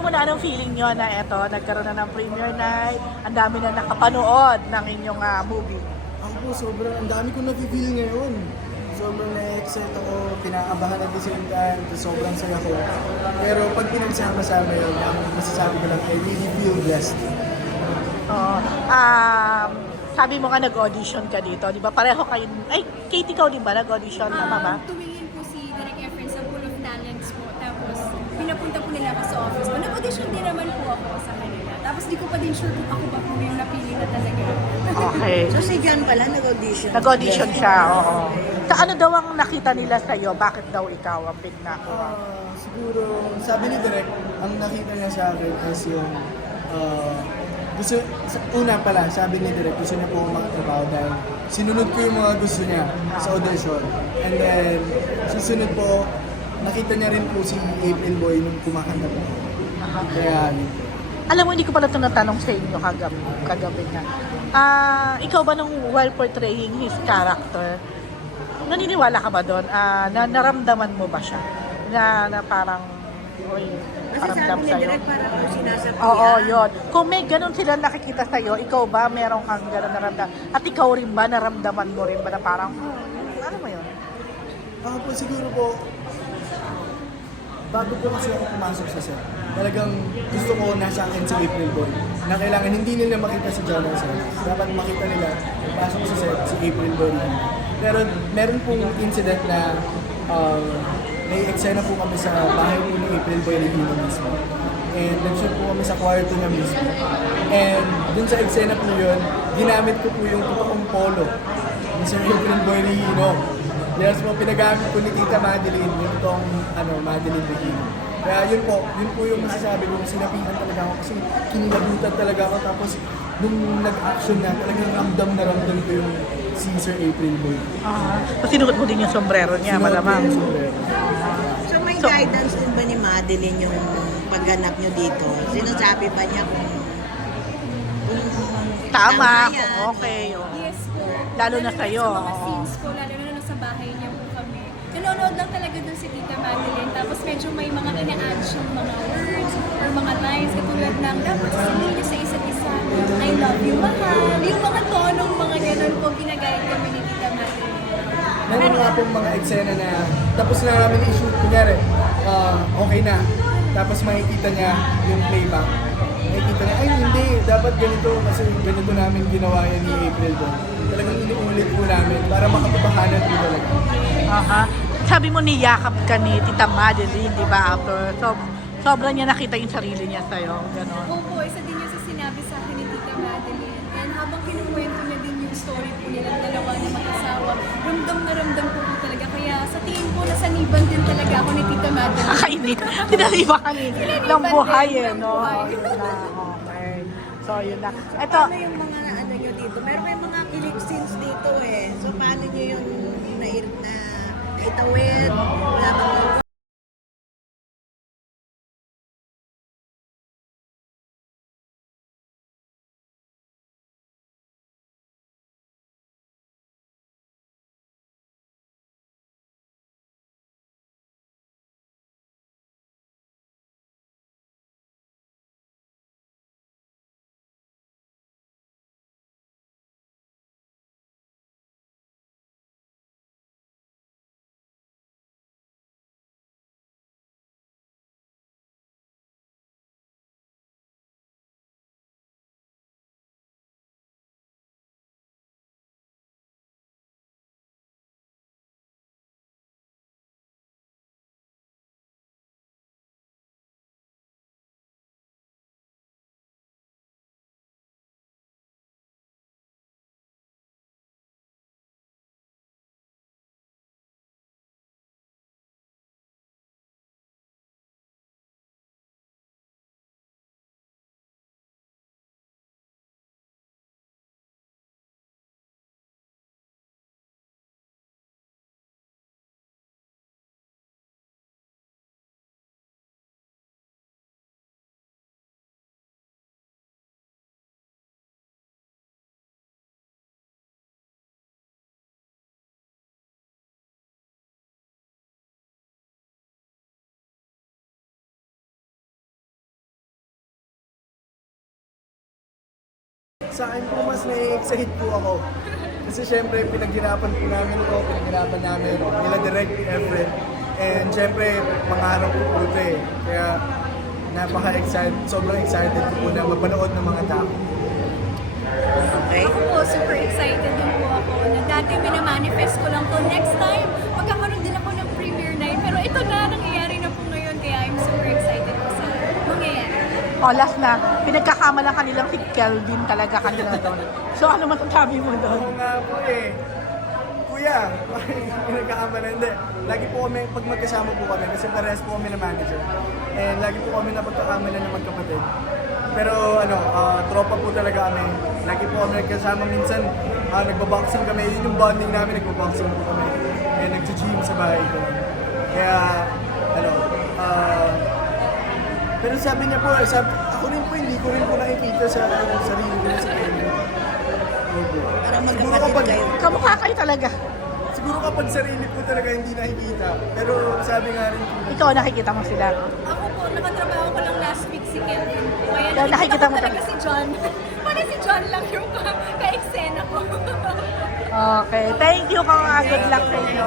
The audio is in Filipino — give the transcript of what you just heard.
Alam mo na anong feeling nyo na eto, nagkaroon na ng premiere night, ang dami na nakapanood ng inyong ah, movie. Ako po, sobrang ang dami ko na-feel ngayon. Sobrang na-excite ako, kinakabahan at the same time, sobrang saya ko. Pero pag pinagsama-sama yun, ang masasabi ko lang, I really feel blessed. Oo. Um, sabi mo nga nag-audition ka dito, di ba? Pareho kayo, ay, Kate, ikaw din ba? Nag-audition ka ba ba? Um, tumingin po si Direk Efren pinapunta po nila ako sa office ko. Nag-audition din naman po ako sa kanila. Tapos, di ko pa din sure kung ako ba po yung napili na talaga. Okay. So si John pala nag-audition. Nag-audition siya, oo. Sa ano daw ang nakita nila sa'yo? Bakit daw ikaw ang big nakuha? Ah, siguro, sabi ni Direk, ang nakita niya sa akin is yung, ah, gusto, sa, una pala, sabi ni Direk, gusto niya po akong magtrabaho dahil sinunod ko yung mga gusto niya sa audition. And then, susunod po, nakita niya rin po si April Boy nung kumakanta po. Kaya, Alam mo, hindi ko pala ito natanong sa inyo kagabi, kagabi nga. Ah, ikaw ba nung while portraying his character, naniniwala ka ba doon? Ah, na naramdaman mo ba siya? Na, na parang, uy, Kasi paramdam sabi ni sa'yo? Direk parang kung sinasabihan. Oo, yun. Kung may ganun sila nakikita sa'yo, ikaw ba meron kang ganun naramdaman? At ikaw rin ba, naramdaman mo rin ba na parang, hmm, ano mo yun? ako po siguro po, bago po kasi ako pumasok sa set, talagang gusto ko nasa akin si April Boy. Na kailangan hindi nila makita si Jonah sa Dapat makita nila, pasok sa set, si April Boy. Pero meron pong incident na um, may eksena po kami sa bahay po ni April Boy Regino mismo. And nag-shoot po kami sa kwarto niya mismo. And dun sa eksena po yun, ginamit ko po yung totoong polo ni Sir April Boy Regino. Yes po, pinagamit ko ni Tita Madeline, yung itong ano, Madeline Regino. Kaya yun po, yun po yung masasabi ko, sinabihan talaga ako kasi kinilabutan talaga ako. Tapos nung nag-action na, talagang ramdam na ramdam ko yung si Sir April Boy. Ah, uh, sinuot mo din yung sombrero niya, Sinuot ko malamang. yung sombrero. So may So- guidance din ba ni Madeline yung pagganap nyo dito? Sinasabi ba niya kung, kung Tama, yan? okay. oh. Yes po. Lalo na sa'yo, sa mga oo. scenes ko, lalo na talaga dun si Tita Madeline. Tapos medyo may mga ina-add siyang mga words or mga lines katulad ng dapat sabihin niyo sa isa't isa, I love you, mahal. Yung mga tonong mga ganun po, ginagayad kami ni Tita Madeline. Meron nga pong mga eksena na tapos na namin i-shoot, kunyari, ah, okay na. Tapos makikita niya yung playback. Makikita niya, ay hindi, dapat ganito kasi ganito namin ginawa yan ni April doon. Talagang inuulit po namin para makapagpahanan po talaga. Aha. Sabi mo niyakap ka ni Tita Madeline, di ba, after? So, sobrang niya nakita yung sarili niya sa'yo. Ganon. Opo, isa din yung sa sinabi sa akin ni Tita Madeline. And habang kinukwento niya din yung story po nilang dalawa na mag-asawa, ramdam na ramdam ko po talaga. Kaya sa tingin ko, nasaniban din talaga ako ni Tita Madeline. Kakainit. Tinaliba ka ni ng buhay eh, no? buhay. Yun na, okay. So, yun na. Ito, Ano yung mga ano nyo dito? Meron may mga kilig scenes dito eh. So paano nyo yung With. Sa akin po mas na-excite po ako. Kasi syempre pinaghirapan po namin ko, pinaghirapan namin nila direct Efren. And syempre pangarap ko po ito eh. Kaya napaka-excited, sobrang excited ko po na mapanood ng mga tao. Okay. Ako po, super excited din po ako. Na dati minamanifest ko lang to. Next time, O, last na, pinagkakamalang kanilang si Kelvin talaga kanila doon. So, ano masasabi mo doon? Oo nga po eh. Kuya, pinagkakamala. Hindi. Lagi po kami, pag magkasama po kami, kasi parehas po kami na manager. And lagi po kami na pagkakamala ng magkapatid. Pero ano, ah, tropa po talaga kami. Lagi po kami nagkasama minsan. ah, nagbaboxing kami. Yun yung bonding namin, nagbaboxing po kami. And nagja-gym sa bahay ko. Kaya, ano, ah, pero sabi niya po, sabi, ako rin po, hindi ko rin po nakikita sa ano, sarili ko sa kanya. Parang Siguro kapag, kayo. Kamukha kayo talaga. siguro kapag sarili po talaga hindi nakikita. Pero sabi nga rin po, Ikaw, nakikita mo sila. Ako po, nakatrabaho ko lang last week si Kevin. Kaya Kaya nakikita mo ko talaga talaga. si John. Parang si John lang yung ka- ka-eksena ko. Okay. Thank you, Kong. Good luck sa inyo.